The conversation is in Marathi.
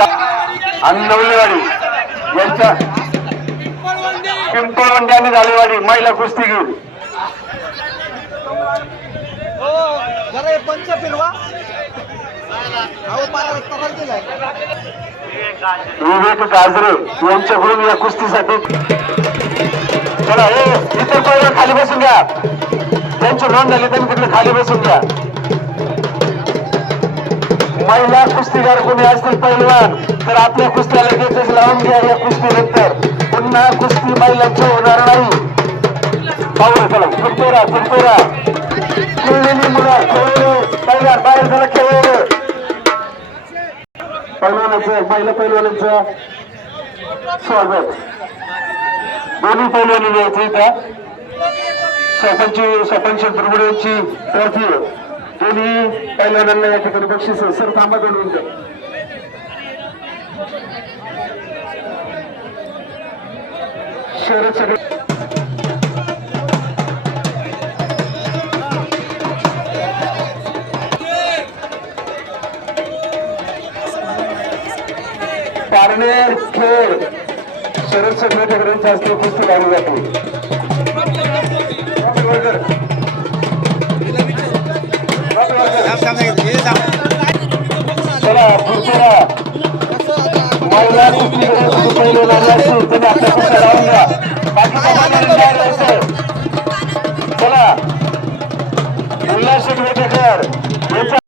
आणि नवलेवाडी यांच्या पिंपळवंडी आणि जालेवाडी महिला कुस्तीगीर पंच फिरवा विवेक गाजरे यांच्याकडून या कुस्तीसाठी चला हे इतर पहिला खाली बसून घ्या. त्यांची नोंद झाली त्यांनी तिकडे खाली बसून घ्या. महिला कुस्तीगार कोणी असतील पहिलवान तर आपल्या कुस्त्याला लगेचच लावून घ्या. या कुस्तीनंतर पुन्हा कुस्ती महिलांची होणार नाही. पाहू चला फुटतोरा फुटतोरा खेळलेली मुलं खेळले पहिला बाहेर झाला खेळले पहिलवानाचं महिला पहिलवानांचं स्वागत. दोन्ही पहिलवानी यायचं इथं सरपंच दुर्गुडेची ट्रॉफी दोन्ही पहिलवानांना या ठिकाणी बक्षीस. सर थांबा 2 मिनिटं. शहरात सगळे पारनेर खेळ शरद संघटकांच्या हस्ते कुस्ती लागली जाते. चला फुरफुरा महिला कुस्ती पहिले लागला असतील तुम्ही आपल्या कुस्त्या लावून घ्या. बाकी